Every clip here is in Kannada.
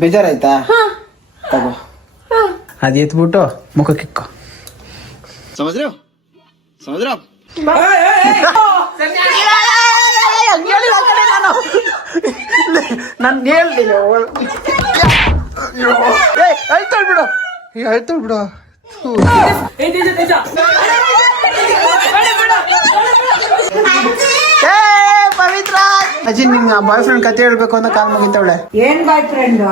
ಬೇಜಾರಾಯ್ತಾ? ತಗೋ ಅದ್ ಎತ್ಬಿಟ್ಟು ಮುಖಕ್ಕಿಕ್ಕೋ. ಸಮಜ್ರ ನಾನು ಹೇಳ್ತೀನಿ. ಅಳ್ತೋಳ್ಬಿಡು ಅಳ್ತೋಳ್ಬಿಡು. ಪವಿತ್ರ ಅಜ್ಜಿ ನಿಂಗೆ ಬಾಯ್ ಫ್ರೆಂಡ್ ಕತೆ ಹೇಳ್ಬೇಕು ಅಂತ ಕಾಲ್ ಮುಗಿತವಳೆ. ಏನ್ ಬಾಯ್ ಫ್ರೆಂಡ್?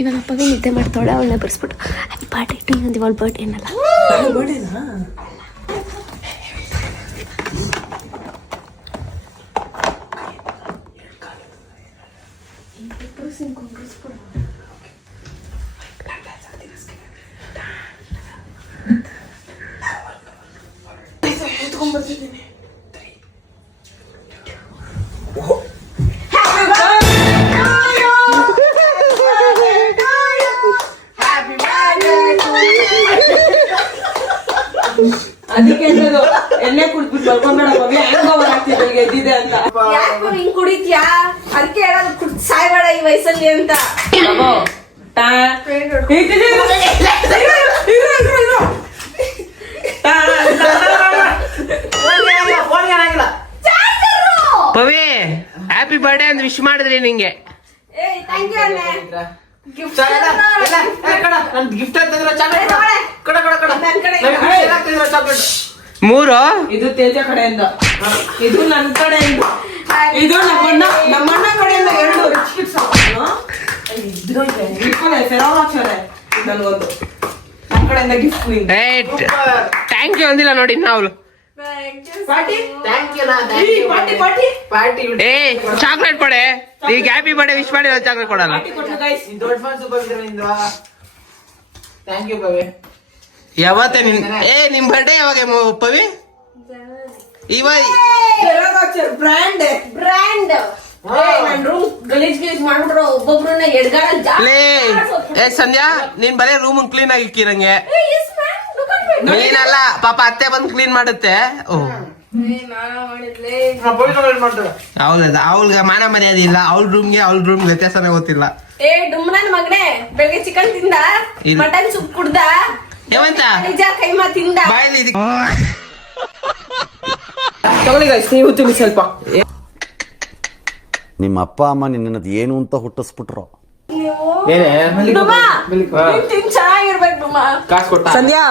ಇವನ ಅಪ್ಪಗೆ ನಿದ್ದೆ ಮಾಡ್ತಾವಳೆ. ಅವಳನ್ನ ಬರ್ಸ್ಬಿಟ್ಟು ಹ್ಯಾಪಿ ಬರ್ಡೇ ಟು ಯು ಅಂದಿವ. ಅವಳ ಬರ್ಡೇ ಏನಲ್ಲ. ಅದಕ್ಕೆ ಎಣ್ಣೆ ಕುಡ್ಬಿಟ್ಟು ಬರ್ಕೊಂಡ್ಬೇಡ ಎದ್ದಿದೆ ಅಂತ. ಹಿಂಗ್ ಕುಡಿತ್ಯಾ? ಅದಕ್ಕೆ ಹೇಳೋದು ಸಾಯ್ಬೇಡ ಈ ವಯಸ್ಸಲ್ಲಿ ಅಂತ. ಪವಿ ಹ್ಯಾಪಿ ಬರ್ಡೇ ಅಂತ ವಿಶ್ ಮಾಡಿದ್ರಿ ನಿಂಗೆ. ಮೂರು ಇದು ತೇಜ ಕಡೆಯಿಂದ, ಇದು ನನ್ನ ಕಡೆಯಿಂದ, ಇದು ನಮ್ಮಣ್ಣ ಕಡೆಯಿಂದ 2 ರಿಚ್ ಕಿಟ್ಸ್ ನನಗೊಂದು ನಮ್ಮ ಕಡೆಯಿಂದ ಗಿಫ್ಟ್. ಥ್ಯಾಂಕ್ ಯು ಅಂದಿಲ್ಲ ನೋಡಿ ನಾವು. ಏ ಚಾಕ್ಲೇಟ್ ಕೊಡೆ. ಈಗ ಹ್ಯಾಪಿ ಬರ್ಡೇ ವಿಶ್ ಮಾಡಿ ಚಾಕ್ಲೇಟ್ ಕೊಡಲ್ಲ. ಯಾವತ್ತೇ ನಿಮ್ ಬರ್ಡೇ ಯಾವಾಗ ಪವಿ? ಇವಾಗ ಬ್ರ್ಯಾಂಡ್ ಮಾಡ್ಬಿಟ್ರು ಒಬ್ಬೊಬ್ರನ್ನ ಏ ಸಂಧ್ಯಾ, ನೀನ್ ಬರೇ ರೂಮ್ ಕ್ಲೀನ್ ಆಗಿ ಇಕ್ಕಿರಂಗೆ. ನೀನಲ್ಲ ಪಾಪ ಅತ್ತೆ ಬಂದು ಕ್ಲೀನ್ ಮಾಡುತ್ತೆ. ಅವಳಿಗೆ ಮಾನ ಮರ್ಯಾದೆ ಇಲ್ಲ. ಅವಳ ರೂಮ್ ವ್ಯತ್ಯಾಸನೇ ಗೊತ್ತಿಲ್ಲ. ಏ ಡುಮ್ರನ್ ಮಗನೇ, ಬೆಳಗ್ಗೆ ಚಿಕನ್ ತಿಂದ, ಮಟನ್ ಸೂಪ್ ಕುಡ್ದ, ಯಾವಂತ ನಿಜ ಕೈಮಾ ತಿಂದ. ಬಾಯಲ್ಲಿ ತಗೊಳ್ಳಿ ಗೈಸ್, ನೀವು ತಿಳಿ ಸ್ವಲ್ಪ. ನಿಮ್ಮ ಅಪ್ಪ ಅಮ್ಮ ನಿನ್ನದು ಏನು ಅಂತ ಹುಟ್ಟಿಸ್ಬಿಟ್ರು. ಸಂಧ್ಯಾ,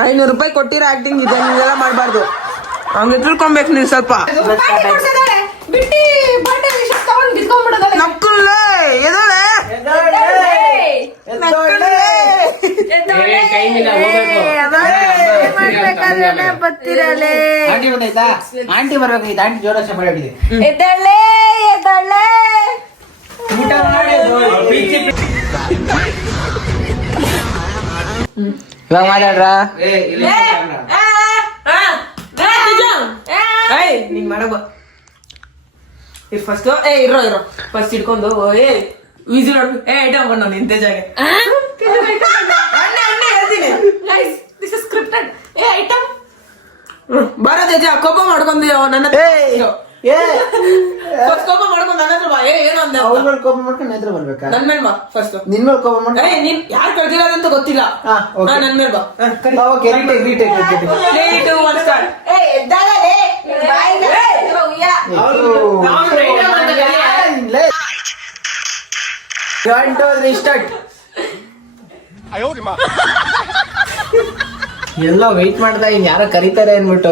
500 ರೂಪಾಯಿ ಕೊಟ್ಟಿರೋ ಆಕ್ಟಿಂಗ್ ಇದೆ, ನೀವೆಲ್ಲ ಮಾಡಬಾರ್ದು. ಹಂಗೆ ತಿಳ್ಕೊಬೇಕು ನೀವು ಸ್ವಲ್ಪ. ನಕ್ಕುಲ್ಲೇ ಎದೋಳೆ ಆಂಟಿ ಬರ್ಬೇಕಾಯ್ತು. ಆಂಟಿ ಜೋರ ಮಾಡಿದೆ. ಎದ್ದಳೆ ಎದ್ದಳೆ ಇವಾಗ ಮಾತಾಡ್ರ. ನೀನ್ ಮಾಡಬ ಫಸ್ಟ್ ಇರೋ ಫಸ್ಟ್ ಇಟ್ಕೊಂಡು ವಿಸಿಲ್ ನೋಡ್ಬೇಕು. ಐಟಮ್ ಬಂದ ನಿನ್ ತೇಜಾಗೆ ಬರ ತೇಜ, ಕೋಪ ಮಾಡ್ಕೊಂಡಿ ನನ್ನ ಕೋಪ ಮಾಡ್ಕೊಂಡು ನನ್ನ ಹತ್ರ ಬಾ. ಏನು ಅಂದ? ಅವ್ರ ಕೋಪ ಮಾಡ್ಕೊಂಡು ಎದ್ರ ಬರ್ಬೇಕಾ? ನನ್ ಮೇಲ್ ಬಾ ಫಸ್ಟ್. ನಿನ್ ಮೇಲೆ ಕೋಪ ಮಾಡ್ಕೊಂಡು ನೀನ್ ಯಾರು ಕಳ್ದಿರೋದಂತ ಗೊತ್ತಿಲ್ಲ. ನನ್ ಮೇಲ್ ಬಾ. 3, 2, 1 ಸ್ಟಾರ್ಟ್. ಎಲ್ಲ ವೆಯ್ಟ್ ಮಾಡ್ತಾ ಇನ್ ಯಾರ ಕರೀತಾರೆ ಅನ್ಬಿಟ್ಟು.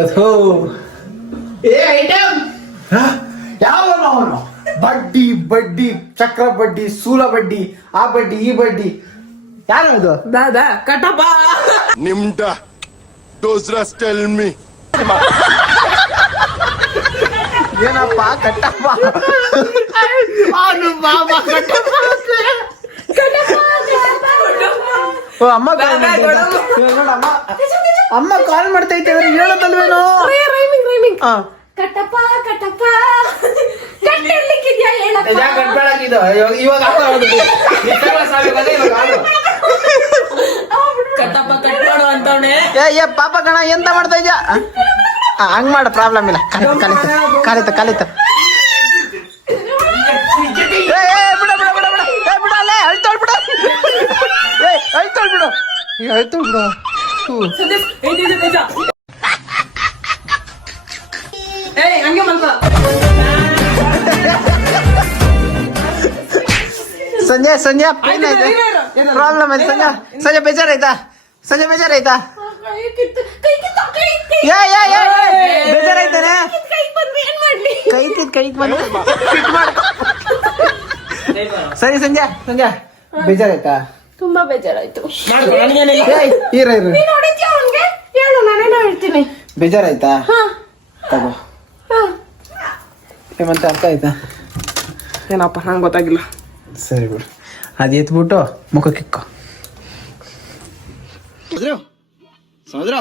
ಯಾವ ಬಡ್ಡಿ ಬಡ್ಡಿ ಚಕ್ರ ಬಡ್ಡಿ ಸೂಲ ಬಡ್ಡಿ ಆ ಬಡ್ಡಿ ಈ ಬಡ್ಡಿ ಯಾರದು? ದಾದಾ ಕಟಪ ನಿಮ್ದ ದೋಸ್ರಸ್ ಟೆಲ್ ಮಿ. ಏನಪ್ಪ ಕಟ್ಟಪ್ಪ? ಅಮ್ಮ ಅಮ್ಮ ಕಾಲ್ ಮಾಡ್ತೈತೆ, ಹೇಳತ್ತಲ್ವೇನೋ. ಕಟ್ಟಪ್ಪ ಕಟ್ಟಪ್ಪ ಕಟ್ಟಿರ್ಲಿಕ್ಕಿದ್ಯಾ ಹೇಳಪ್ಪ. ಕಟ್ಬೇಡಾಕಿದ್ದು ಇವಾಗ ಕಟ್ಟಪ್ಪ ಕಟ್ಟಾಡು ಅಂತವನೆ. ಏ ಪಾಪ ಕಣ ಎಂತ ಮಾಡ್ತಾ ಇದ್ಯಾ? ಹಂಗ್ ಮಾಡ, ಪ್ರಾಬ್ಲಮ್ ಇಲ್ಲ. ಕಾಲಿತ ಆಯ್ತು ಬಿಡು. ಸಂಧ್ಯಾ, ಇದು ತೇಜ. ಏಯ್ ಹಂಗೆ ಮಲ್ಕೋ. ಸಂಜೆ ಪೇನ್ ಆಯ್ತಾ? ಪ್ರಾಬ್ಲಮ್ ಆಯ್ತು ಸಂಜೆ ಬೇಜಾರಾಯ್ತಾ? ಬೇಜಾರಾಯ್ತಾನೆ? ಕೈ ಬಂದು ಫಿಟ್ ಮಾಡ್ಕೊ. ಸರಿ ಸಂಜೆ ಬೇಜಾರಾಯ್ತಾ? ತುಂಬಾ ಬೇಜಾರಾಯ್ತು. ಇರು ನೀನ್ ಹೊಡಿತೀಯ ಅವ್ನ್ಗೆ? ಹೇಳು, ನಾನೇನೋ ಹೇಳ್ತೀನಿ. ಬೇಜಾರಾಯ್ತಾ? ತಗೋ. ಏಮಂತ ಅರ್ಥ ಆಯ್ತಾ? ಏನಪ್ಪ ನಂಗೆ ಗೊತ್ತಾಗಿಲ್ಲ. ಸರಿ ಬಿಡು, ಅದು ಎತ್ಬಿಟ್ಟು ಮುಖಕ್ಕೆ ಇಕ್ಕೋ. ಸಮುದ್ರ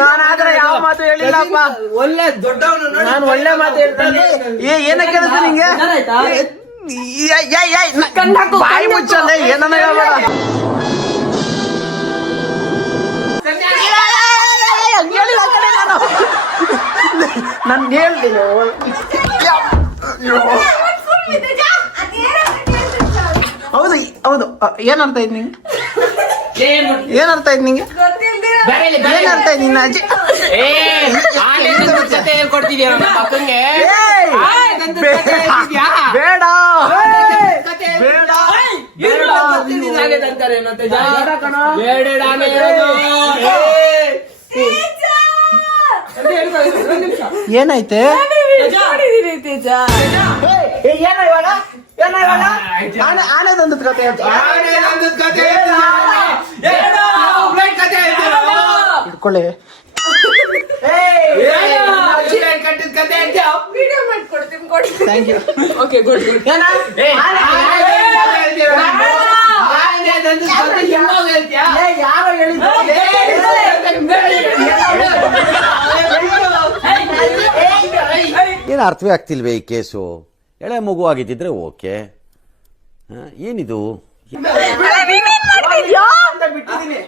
ನಾನಾದ್ರೆ ಯಾವ ಮಾತು ಹೇಳಿಲ್ಲಪ್ಪ. ಒಳ್ಳೆ ದೊಡ್ಡವನು ನಾನು ಒಳ್ಳೆ ಮಾತು ಹೇಳ್ತೀನಿ. ಏನಕ್ಕೆ ಕೇಳುತ್ತೆ ನಿಂಗೆ? ಬಾಯಿ ಮುಚ್ಚಲ್ಲ, ಏನನ್ನ ಹೇಳ್ಬೇಡ. ನಾನು ಹೇಳ್ತೀನಿ. ಹೌದು ಹೌದು, ಏನರ್ಥ ಆಯ್ತು ನಿಂಗೆ? ಏನರ್ಥ ಆಯ್ತು ನಿಂಗೆ? ಏನರ್ಥ ಆಯ್ತು ನಿನ್ನ ಅಜ್ಜಿ? ಬೇಡ ಏನೈತೆ? ಆನೆ ತಂದದ ಕತೆ ಇಟ್ಕೊಳ್ಳಿ. Thank you. Okay good. ಯಾರೋ ಹೇಳಿದ್ರು. ಏನು ಅರ್ಥವೇ ಆಗ್ತಿಲ್ವೇ ಈ ಕೇಸು? ಎಳೆ ಮಗು ಆಗಿದ್ದಿದ್ರೆ ಓಕೆ. ಏನಿದು? ಬಿಟ್ಟಿದ್ದೀನಿ.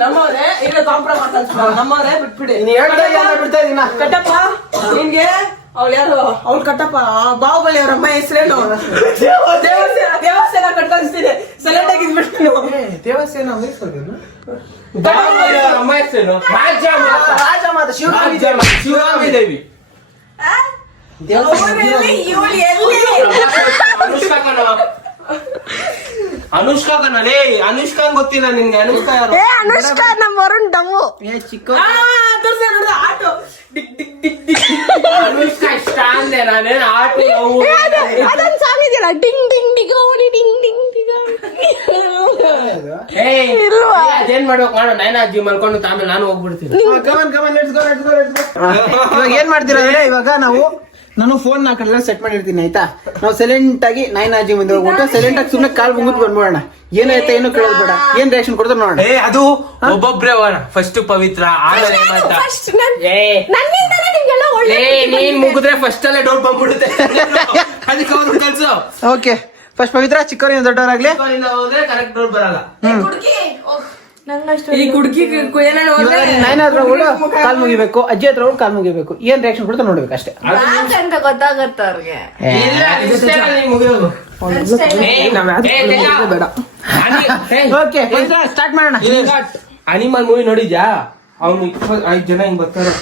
ನಮ್ಮವ್ರೆ ಈಗ ಕಾಂಪ್ರಮೈಸ್ ನಮ್ಮವ್ರೆ ಬಿಟ್ಬಿಡಿ. ಬಿಡ್ತಾ ಇದೀನ ಕಟ್ಟಪ್ಪ ನಿನ್ಗೆ ಅವ್ಳು ಯಾರು? ಅವ್ಳು ಕಟ್ಟಪ್ಪ ಬಾಹುಬಲಿ ಅವ್ರ ಅಮ್ಮ ಹೆಸರೇನು? ದೇವಸ್ಥಾನ ಕಟ್ಕಳಿಸ್ತೀನಿ. ಸೆಲೆಕ್ಟ್ ಆಗಿ ಇದ್ಬಿಟ್ಟು ದೇವಸ್ಥಾನ ಅಮ್ಮ ಹೆಸರೇನು? ರಾಜಮಾತ ಶಿವಗಾಮಿ ದೇವಿ. ಅನುಷ್ಕಾ ಕಣಲೇ. ಅನುಷ್ಕಾ ಗೊತ್ತಿಲ್ಲ ನಿನ್ಗೆ? ಅನುಷ್ಕಾ ಯಾರು? ಅನುಷ್ಕಾ ನಮ್ಮ ವರುಣ್ ಡಮ್ಮು. ಆಟೋ ಅನುಷ್ಕಾ ಇಷ್ಟ ಅಂದೆ ನಾನೇನು ಆಟೋ. ಅದೊಂದು ಸಾಂಗ್ ಇದೆಯಲ್ಲ, ಡಿಂಗ್ ಡಿಂಗ್ ಡಿಗೋಣಿ ಡಿಂಗ್ ಡಿಂಗ್ ಡಿಗೋಣಿ. ಅದೇನ್ ಮಾಡ್ಬೇಕು ಮಾಡೋ? ನೈನಾಜಿ ಮಲ್ಕೊಂಡು ಆಮೇಲೆ ನಾನು ಹೋಗ್ಬಿಡ್ತೀನಿ. ಇವಾಗ ಏನ್ ಮಾಡ್ತೀರಾ ಅಂದ್ರೆ, ಇವಾಗ ನಾನು ಫೋನ್ ಆ ಕಡೆ ಸೆಟ್ ಮಾಡಿರ್ತೀನಿ ಆಯ್ತಾ. ನಾವು ಸೈಲೆಂಟ್ ಆಗಿ ನೈನಾಜಿ ಮುಂದೆ ಹೋಗ್ಬಿಟ್ಟು ಸೈಲೆಂಟ್ ಆಗಿ ಸುಮ್ಮನೆ ಕಾಲ್ ಮುಗಿದ್ ಬಂದ್ಬಿಡೋಣ. ಏನಾಯ್ತಾ ಏನು ಕೇಳೋದು ಬೇಡ, ಏನ್ ರಿಯಾಕ್ಷನ್ ಕೊಡ್ತಾರೆ ನೋಡೋಣ. ಅದು ಒಬ್ಬೊಬ್ರೆ ಫಸ್ಟ್ ಪವಿತ್ರ, ಆಮೇಲೆ ನೀನ್ ಮುಗಿದ್ರೆ ಫಸ್ಟ್ ಅಲ್ಲೇ ಡೌಟ್ ಬಂದ್ಬಿಡುತ್ತೆ. ಅದಕ್ಕೆ ಅವ್ರು ಕಲ್ಸು. ಓಕೆ, ಫಸ್ಟ್ ಪವಿತ್ರ ಚಿಕ್ಕವರಿಂದ ದೊಡ್ಡವರಾಗ್ಲಿ. ಹೋದ್ರೆ ಕರೆಕ್ಟ್ ಡೌಟ್ ಬರಲ್ಲ. ಈ ಕುಡ್ಕಿ ಏನೇನು ನೈನ್ ಹತ್ರ ಕೂಡ ಕಾಲ್ ಮುಗಿಬೇಕು, ಅಜ್ಜಿ ಹತ್ರ ಕೂಡ ಕಾಲ್ ಮುಗಿಬೇಕು. ಏನ್ ರಿಯಾಕ್ಷನ್ ಕೊಡ್ತಾರೆ ನೋಡ್ಬೇಕು ಅಷ್ಟೇ. ಅಂತ ಗೊತ್ತಾಗತ್ತ ಅವ್ರಿಗೆ. ಬೇಡ. ಓಕೆ, ಸ್ಟಾರ್ಟ್ ಮಾಡೋಣ. ಅನಿಮಲ್ ಮೂವಿ ನೋಡಿದ್ಯಾ? ಅವ್ನು 5 ಜನ ಹಿಂಗ್ ಬರ್ತಾರೆ.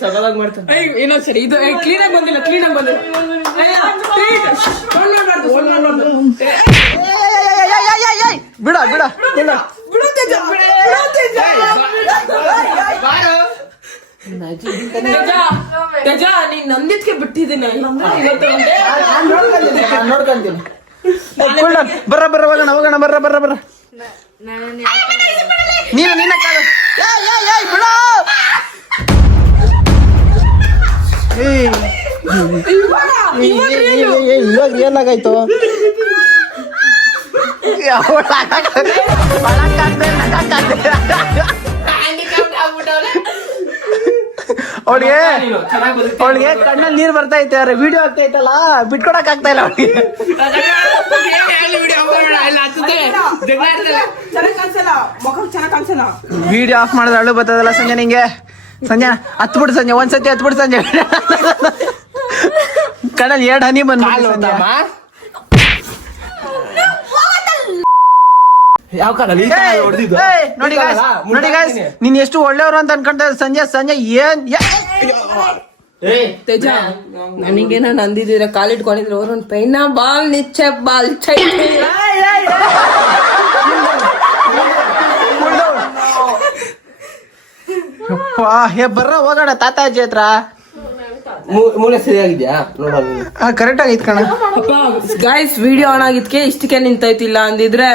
ಸಗಲಾಗಿ ಮಾಡ್ತಾರೆ. ಇನ್ನೊಂದ್ಸರಿ ಇದು ಕ್ಲೀನ್ ಆಗಿ ಬಂದಿಲ್ಲ. ಬಿಡ ಬಿಡ ಬಿಡ. ತೇಜ ನೀನ್ ನಂದಿದ್ಕೆ ಬಿಟ್ಟಿದ್ದೀನಿ. ನೋಡ್ಕೊಂತೀನಿ. ಬರ್ರ ಬರ್ರ ಹೋಗೋಣ ಬರ್ರ ನೀನ ಕಾಲು ಬಿಡೋ. ಇವಾಗ ರಿಯಲ್ ಆಗಾಯ್ತು. ಅವಳಿಗೆ ಕಣ್ಣಲ್ಲಿ ನೀರ್ ಬರ್ತಾ ಐತೆ, ವಿಡಿಯೋ ಆಗ್ತಾ ಐತಲ್ಲ, ಬಿಟ್ಕೊಡಕ್ ಆಗ್ತಾ ಇಲ್ಲ ಅವಳಿಗೆ. ವಿಡಿಯೋ ಆಫ್ ಮಾಡಿದ್ರೆ ಅಳು ಬರ್ತದಲ್ಲ ಸಂಜೆ ನಿಂಗೆ. ಸಂಜೆ ಹತ್ಬಿಡು ಸಂಜೆ, ಒಂದ್ಸತಿ ಹತ್ಬಿಡು ಸಂಜೆ. ಕಣ್ಣಲ್ಲಿ 2 ಹನಿ ಬಂದ್ ಯಾವ ಕಾಲಲ್ಲಿ ನೋಡಿ guys, ನೀನ್ ಎಷ್ಟು ಒಳ್ಳೆಯವರು ಅಂತ ಅನ್ಕೊಂತ ಸಂಜೆ ಏನ್ ತೇಜ ನನಗೇನೋ ನಂದಿದ್ದೀರ ಕಾಲಿಟ್ಕೊಂಡಿದ್ರೆ ಅವ್ರ ಒಂದು ಪೈನ ಬಾಲ್ ನಿಚ್ಚೆ ಬಾಲ್ ಚೈ ಬರ್ರ ಹೋಗೋಣ ತಾತಾಜಿ ಹತ್ರ. ಮೂಳೆ ಸರಿಯಾಗಿದ್ಯಾ ನೋಡೋಣ. ಕರೆಕ್ಟ್ ಆಗೈತ್ ಕಣ. ಗಾಯ್ಸ್ ವಿಡಿಯೋ ಆನ್ ಆಗಿದ್ಕೆ ಇಷ್ಟಕ್ಕೆ ನಿಂತೈತಿಲ್ಲ ಅಂದಿದ್ರೆ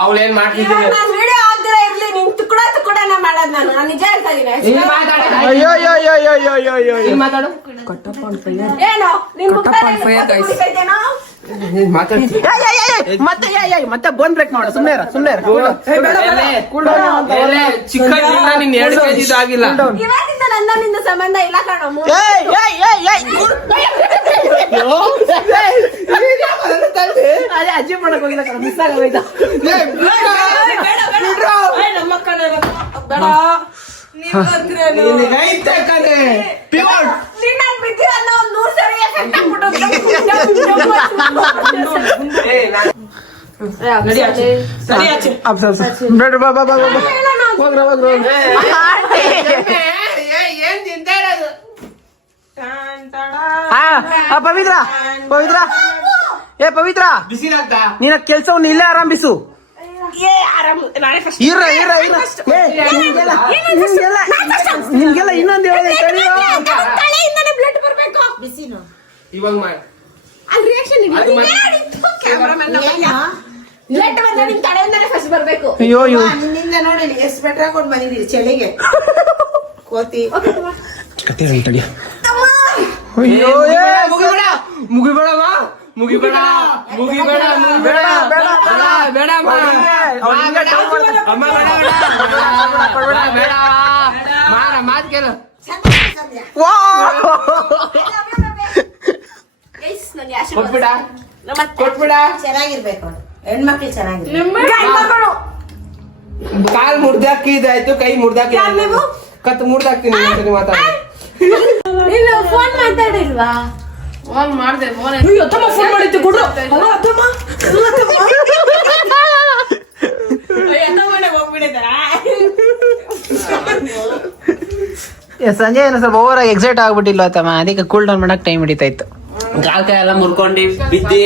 ಅವಳೇನ್ ಮಾಡ್ತಿದ್ರು. ವಿಡಿಯೋ ಆಗ್ದಿರ ಇರ್ಲಿ, ನಿನ್ ತುಕುಡನ ಮಾಡೋದ್ ನಾನು ನಿಜ ಹೇಳ್ತಾ ಇದೀನಿ. ಅಯ್ಯೋ ಮಾತಾಡು. ಏನು ನಿನ್ ಮತ್ತೆ ಬೋನ್ ಬ್ರೇಕ್ ಮಾಡು. ಸುಮ್ನೆ ಚಿಕ್ಕದಿಂದ ನೀನ್ 2 kg ಆಗಿಲ್ಲ. ಇವಾಗಿಂದ ನಿನ್ನ ಸಂಬಂಧ ಇಲ್ಲ ಕಣೋ. ಅದೇ ಅಜ್ಜಿ ಮಾಡಕ್ ಹೋಗಿಲ್ಲ ಕಣ, ಮಿಸ್ ಆಗೋಯ್ತಾ. ನಮ್ಮ ಕಡೆ ಬೇಡ ಪವಿತ್ರ ನಿನ್ನ ಕೆಲ್ಸವನ್ನು ಇಲ್ಲೇ ಆರಂಭಿಸು. ನಿಮ್ಗೆಲ್ಲ ಇನ್ನೊಂದು ಇವಾಗ ಮಾಡಿ ಅಯ್ಯೋ ನಿನ್ನಿಂದ ನೋಡಿ ಎಷ್ಟು ಬೆಟ್ರ್ ಹಾಕೊಂಡು ಬಂದಿದ್ದೀರಿ ಚಳಿಗೆ ಕೋತಿ. ಅಯ್ಯೋ ಮುಗಿಬೇಡ ಮಾತ್ ಕೇಳು. ಕೊಟ್ಬಿಡ ಚೆನ್ನಾಗಿರ್ಬೇಕು, ಹೆಣ್ಮಕ್ಳು ಚೆನ್ನಾಗಿರ್ಬೇಕು. ಕಾಲ್ ಮುರ್ದಾಕಿದಾಯ್ತು, ಕೈ ಮುರ್ದಾಕಿದಾಯ್ತು, ಕತ್ ಮುರ್ದಾಕ್ತೀನಿ. ಮಾತಾಡ ಫೋನ್ ಮಾತಾಡಿಲ್ವಾ? ಫೋನ್ ಮಾಡ್ದೆ. ಫೋನ್ ಫೋನ್ ಮಾಡಿದ್ದು ಕೊಡು. ಸಂಜೆ ಏನೋ ಸ್ವಲ್ಪ ಓವರ್ ಆಗಿ ಎಕ್ಸೈಟ್ ಆಗ್ಬಿಟ್ಟಿಲ್ಲ ತಮ್ಮ, ಅದಕ್ಕೆ ಕೂಲ್ ಡೌನ್ ಮಾಡಕ್ ಟೈಮ್ ಹಿಡಿತಾ ಇತ್ತು. ಕಾಲ್ ಕೈ ಎಲ್ಲ ಮುರ್ಕೊಂಡಿ ಬಿದ್ದಿ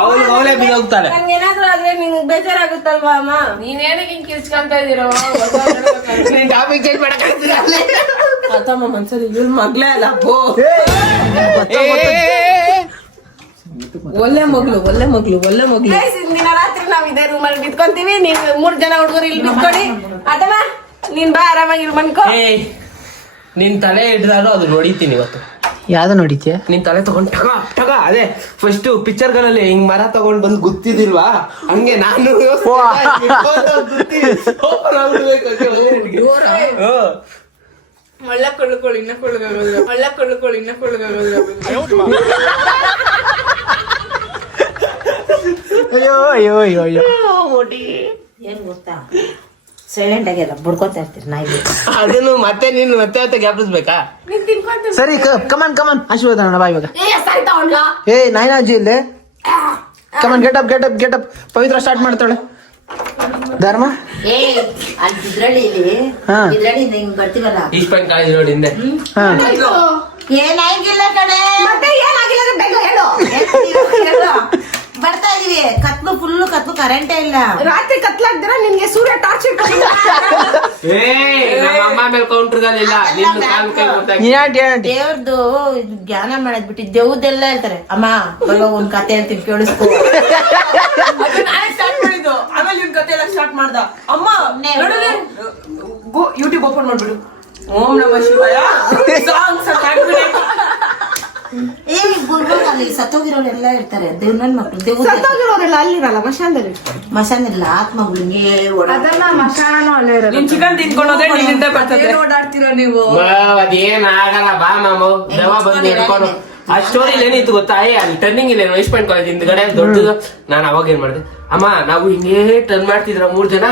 ಅವಳೇ ಬಿದ್ದೋಗ್ತಾರೆ. ಏನಾದ್ರೂ ಆದ್ರೆ ನಿಂಗೆ ಬೇಜಾರಾಗುತ್ತಲ್ವಾ ಅಮ್ಮ? ನೀನೇನಕ್ಕೆ ಹಿಂಗ್ ಕಿರ್ಚ್ಕೊಂತ ಇದೀರೋ? ಟಾಪಿಕ್ ಚೇಂಜ್ ಮಾಡಕ್ ಅತ್ತಮ್ಮ ಮನ್ಸಲ್ಲಿ ಇವ್ರ ಮಗ್ಲೇ ಅಲ್ಲ, ಒಳ್ಳೆ ಮಗ್ಳು. ದಿನ ರಾತ್ರಿ ನಾವ್ ಇದೇ ರೂಮಲ್ಲಿ ಬಿದ್ಕೊಂತೀವಿ, ನೀವ್ 3 ಜನ ಹುಡುಗರು ಇಲ್ಲಿ ಬಿದ್ಕೊಡಿ, ಅಥವಾ ನೀನ್ ಬಾ ಆರಾಮಾಗಿ ಇಲ್ಲಿ ಮನ್ಕೋ. ನಿನ್ ತಲೆ ಹಿಡ್ದಾರು ಅದು ನೋಡಿತೀನಿ ಇವತ್ತು. ಯಾವ್ದು ನೋಡಿದ್ಯಾ? ನಿನ್ ತಲೆ ತಗೊಂಡ್ ಟಗ ಅದೇ ಫಸ್ಟ್ ಪಿಕ್ಚರ್ ಗಳಲ್ಲಿ ಹಿಂಗ್ ಮರ ತಗೊಂಡ್ ಬಂದ್ ಗುತ್ತಿದಿಲ್ವಾ, ಹಂಗೆ ನಾನು ಒಳ್ಳೆ ಕೊಳ್ಳುಕೊಳ್ಳಿ ಇನ್ನ ಕೊಳ್ಳುಗಾಗೋದು. ಅಯ್ಯೋ ಏನ್ ಗೊತ್ತಾ, ಸೈಲೆಂಟ್ ಆಗಿಲ್ಲ, ಬುಡ್ಕೋತಾ ಇರ್ತೀರಿ ನಾಯಿ. ಅದನ್ನು ಮತ್ತೆ ನೀನು ಮತ್ತೆ ಜ್ಞಾಪಿಸ್ಬೇಕಾ? ಸರಿ ಕಮನ್ ಆಶೀರ್ವಾದ ಬಾ ಇವಾಗ. ನಾಯಿನಾಜಿ ಇಲ್ಲೇ ಕಮನ್ ಗೆಟ್ ಅಪ್. ಪವಿತ್ರ ಸ್ಟಾರ್ಟ್ ಮಾಡ್ತಾಳೆ. ಧರ್ಮ ಇದ್ರಲ್ಲಿ ಹಿಂಗ್ ಬರ್ತೀವಲ್ಲ, ಈಸ್ಟ್ ಪಾಯಿಂಟ್ ಕಾಲೇಜ್ ರೋಡ್ ಹಿಂದೆ. ಏನಾಗಿಲ್ಲ ಕಣೆ. ಮತ್ತೆ ಏನಾಗಿಲ್ಲ ಬೇಗ ಹೇಳು. ಬರ್ತಾ ಇದೀವಿ, ಕತ್ಲು ಫುಲ್ಲು ಕತ್ಲು ಕರೆಂಟೇ ಇಲ್ಲ. ರಾತ್ರಿ ಕತ್ಲಾಗ್ದಿರ ನಿನ್ಗೆ ಸೂರ್ಯ ಟಾರ್ಚ್ ಇಟ್ಕೊಂಡು ನಮ್ಮ ಅಮ್ಮ ಮೇಲೆ ಕೌಂಟ್ರದಲ್ಲಿಲ್ಲ ನಿನ್ನ ಕಾಲ್ ಕೈ ಗೊತ್ತಾಗಿ ದೇವ್ರದ್ದು ಇದು ಜ್ಞಾನ ಮಾಡೋದ್ ಬಿಟ್ಟು ದೇವ್ದೆಲ್ಲ ಹೇಳ್ತಾರೆ. ಅಮ್ಮ ಬರೋ ಒಂದ್ ಕತೆ ಹೇಳ್ತೀನಿ ಕೇಳಿಸ್ಕೊ. ನಾನೇ ಸ್ಟಾರ್ಟ್ ಮಾಡಿದ್ದು, ಆಮೇಲೆ ಇವ್ನ ಕತೆ ಎಲ್ಲ ಸ್ಟಾರ್ಟ್ ಮಾಡ್ದ. ಅಮ್ಮ ಯೂಟ್ಯೂಬ್ ಓಪನ್ ಮಾಡ್ಬಿಡು, ಓಂ ನಮ ಶಿವಾಯ ಸಾಂಗ್ಸ್ ಏ ಗುರುಗಳಲ್ಲಿ ಸತ್ತೋಗಿರೋರೆಲ್ಲ ಇರ್ತಾರೆ. ದೇವ್ರ ನನ್ ಮಕ್ಳು ದೇವ್ರ ಸತ್ತೋಗಿರೋರೆಲ್ಲ ಅಲ್ಲಿರಲ್ಲ ಮಶಾನದಲ್ಲಿ ಮಸಾನಿಲ್ಲ ಆತ್ಮಗಳು ಅದನ್ನ ಮಶಾನ ಅಲ್ಲೇ ಇರಲ್ಲ. ನೀನ್ ಚಿಕನ್ ತಿನ್ಕೊಂಡೋದ್ರೆ ನಿನ್ನಿಂದ ಬರ್ತದೆ. ಓಡಾಡ್ತೀರ ನೀವು. ಅದೇನ್ ಆಗಲ್ಲ ಬಾ ಮಾಮು ದೆವ್ವ ಬಂದು ಹಿಡ್ಕೊಂಡು. ಆ ಸ್ಟೋರಿಲಿ ಏನಿತ್ತು ಗೊತ್ತಾ, ಅಲ್ಲಿ ಟರ್ನಿಂಗ್ ಇಲ್ಲ ವೆಸ್ಟ್ ಪಾಯಿಂಟ್ ಕಾಲೇಜ್ ಹಿಂದ್ಗಡೆ ದೊಡ್ಡದು. ನಾನು ಅವಾಗ ಏನ್ ಮಾಡಿದೆ, ಅಮ್ಮ ನಾವು ಹಿಂಗೇ ಟರ್ನ್ ಮಾಡ್ತಿದ್ರ 3 ಜನ,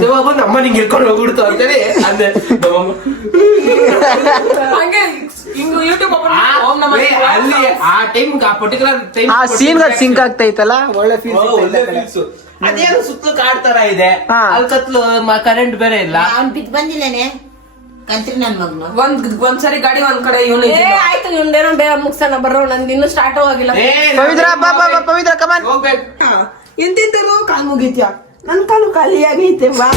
ದೆವ್ವ ಬಂದು ಅಮ್ಮ ನಿಂಗೆ ಹಿಡ್ಕೊಂಡು ಹೋಗ್ಬಿಡ್ತು ಅಂತೇಳಿ ಅಂದೆ. ಹಂಗೆ ಹಿಂಗ್ ಯೂಟ್ಯೂಬ್ ಓಪನ್ ಓಂ ನಮ ಶಿವಾಯ ಅಲ್ಲಿ ಆ ಟೈಮ್ ಆ ಪರ್ಟಿಕ್ಯುಲರ್ ಟೈಮ್ ಆ ಸೀನ್ ಸಿಂಕ್ ಆಗ್ತಾ ಇತ್ತಲ್ಲ, ಒಳ್ಳೆ ಫೀಲ್. ಅದೇನು ಸುತ್ತಲೂ ಕಾಡ್ತಾರ ಇದೆ, ಹಾ. ಅಲ್ಲಿ ಕತ್ಲು ಕರೆಂಟ್ ಬೇರೆ ಇಲ್ಲ. ಅವ್ನ್ ಬಿದ್ದು ಬಂದಿಲ್ಲೇನೆ ಕಂತ್ರಿ ನನ್ ಮಗ್ನು. ಒಂದ್ಸರಿ ಗಾಡಿ ಒಂದ್ ಕಡೆ ಇವನು ಆಯ್ತು ನಿಮ್ದೇನೋ ಬೇಗ ಮುಗ್ಸೋಣ ಬರೋ, ನಂದು ಇನ್ನೂ ಸ್ಟಾರ್ಟ್ ಆಗಿಲ್ಲ. ಪವಿತ್ರ ಬಾ ಬಾ ಬಾ ಪವಿತ್ರ ಕಮಾನ್. ಹೋಗ್ಬೇಕು. ಎಂತೆಂತನೋ ಕಾಲ್ ಮುಗಿತ್ಯಾ, ನನ್ ಕಾಲು ಖಾಲಿ ಆಗೈತೆ ಬಾ.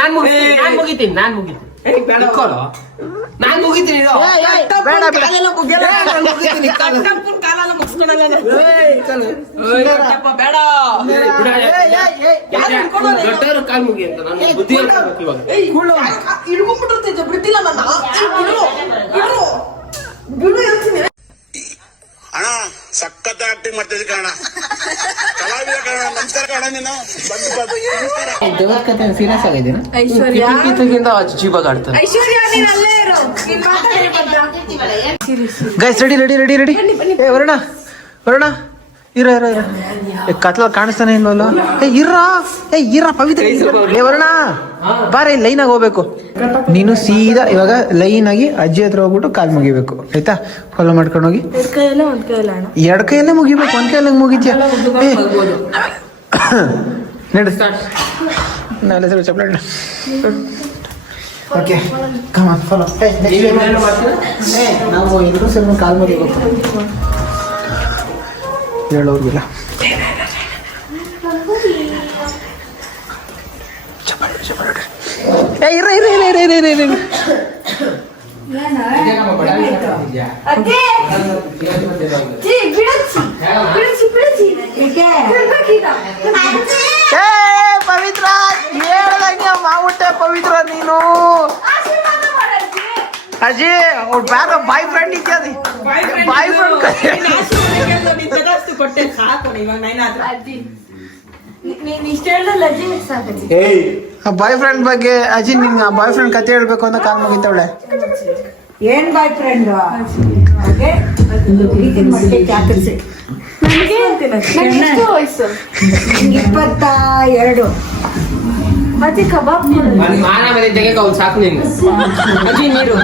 ನಾನ್ ಮುಗಿತೀನಿ ಇಟ್ಕೊಳ್ಳೋ. ನಾನ್ ಮುಗಿತೀನಿ ಇರು. ಬೇಡ ಬೇಡ. ಕಟ್ಟಪ್ಪನ್ ಕಾಲೆಲ್ಲ ಮುಗಿಸ್ಕೊಳಲ್ಲ ನಾನು. ಕಟ್ಟಪ್ಪ ಬೇಡ. ದೊಡ್ಡವ್ರ ಕಾಲ್ ಮುಗಿ ಅಂತ ನಾನು ಬುದ್ಧಿ ಹೇಳ್ಬೇಕು ಇವಾಗ. ಹಿಡ್ಕೊಂಡ್ಬಿಟ್ಟಿರ್ತೈತೆ, ಬಿಡ್ತಿಲ್ಲ ನನ್ನ. ಬಿಡು ಹೇಳ್ತೀನಿ. ಅಣ್ಣ ಸಖತ್ ಆಕ್ಟಿಂಗ್ ಮಾಡ್ತಿದ್ದೆ ಕಣ, ಕಲಾವಿದ ಕಣ. ನಮಸ್ಕಾರ ಕಣ, ನೀನು ಬಂದು ದೇವರ ಕತೆ ಸೀರಿಯಸ್ ಆಗಿದ್ದೀನ. ಐಶ್ವರ್ಯ ಚೀಪಾಗಿ ಆಡ್ತಾರೆ. ಐಶ್ವರ್ಯ ನೀನ್ ಅಲ್ಲೇ ಇರು. ನೀನ್ ಮಾತಾಡಿ guys ready ready ready ready. ಏ ವರುಣ ವರುಣ ಇರ ಇರ ಇರ. ಕತ್ಲ ಕಾಣಿಸ್ತಾನೆ ಇಲ್ವಲ್ಲ. ಇರ ಪವಿತ್ರ. ಏ ವರುಣ ಬಾರ, ಲೈನ್ ಆಗಿ ಹೋಗ್ಬೇಕು ನೀನು. ಸೀದಾ ಇವಾಗ ಲೈನ್ ಆಗಿ ಅಜ್ಜಿ ಹತ್ರ ಹೋಗ್ಬಿಟ್ಟು ಕಾಲ್ ಮುಗಿಬೇಕು, ಆಯ್ತಾ? ಫಾಲೋ ಮಾಡ್ಕೊಂಡು ಹೋಗಿ. ಎರಡ್ ಕೈಯಲ್ಲೇ ಮುಗಿಬೇಕು, ಒಂದ್ ಕೈಯಲ್ಲ ಮುಗಿದ್ಯಾ? ನಡೆ ನಾಳೆ ಸಲ ಚಪ್ಪಲ. Okay come on follow. ನಾವು ಎಲ್ಲರೂ ಸ್ವಲ್ಪ ಕಾಲ್ ಮುಗಿಬೇಕು, ಹೇಳೋರ್ಗಿಲ್ಲ. ಇರ ಇರ ಇರ ಇರ ಇರ ಇರ. ಪವಿತ್ರ ಹೇಳ್ದಂಗೆ ಮಾಡ್ಬಿಟ್ಟೆ ಪವಿತ್ರ ನೀನು. ಅಜ್ಜಿ ಅವ್ರ ಬ್ಯಾಗ ಬಾಯ್ ಫ್ರೆಂಡ್ ಇದ್ಯಾದಿ, ಬಾಯ್ ಫ್ರೆಂಡ್ ಕೊಟ್ಟೆ ಸಾಕು. ಇವಾಗ ನೈನಾದ್ರು ನೀನ್ ಇಷ್ಟ ಹೇಳ್ದಲ್ಲ ಅಜ್ಜಿ ಸಾಕಜ್ಜಿ. ಬಾಯ್ ಫ್ರೆಂಡ್ ಬಗ್ಗೆ ಅಜ್ಜಿ ನಿಂಗೆ ಬಾಯ್ ಫ್ರೆಂಡ್ ಕತೆ ಹೇಳ್ಬೇಕು ಅಂತ ಕಾಲ್ ಮುಗಿತವಳೆ. ಏನ್ ಬಾಯ್ ಫ್ರೆಂಡ್ ನನಗೆ ಎಷ್ಟು ವಯಸ್ಸು? 22. ಅಜ್ಜಿ ಕಬಾಬ್ ಮಾನ ಮೇಲೆ ತೆಗೆಕ ಅವ್ನು ಸಾಕು ನಿಂಗೆ. ಅಜ್ಜಿ ನೀರು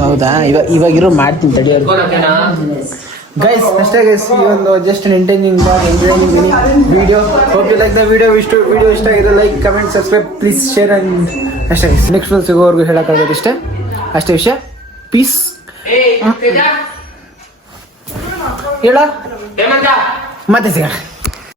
ಹೌದಾ? ಇವಾಗಿರೋ ಮಾಡ್ತೀನಿ ತಡಿಯೋರು. ಗೈಸ್ ಅಷ್ಟೇ ಗೈಸ್, ಈ ಒಂದು just entertaining video. Hope you like the video. Video ಇಷ್ಟ ಆಗಿದೆ like comment subscribe please share and ಅಷ್ಟೇ. ನೆಕ್ಸ್ಟ್ ಒಂದು ಸಿಗೋವರೆಗೂ ಹೇಳೋಕ್ಕಾಗೋದು ಇಷ್ಟೇ, ಅಷ್ಟೇ ವಿಷಯ. ಪೀಸ್. ಹೇಳ ಮತ್ತೆ ಸಿಗೋಣ.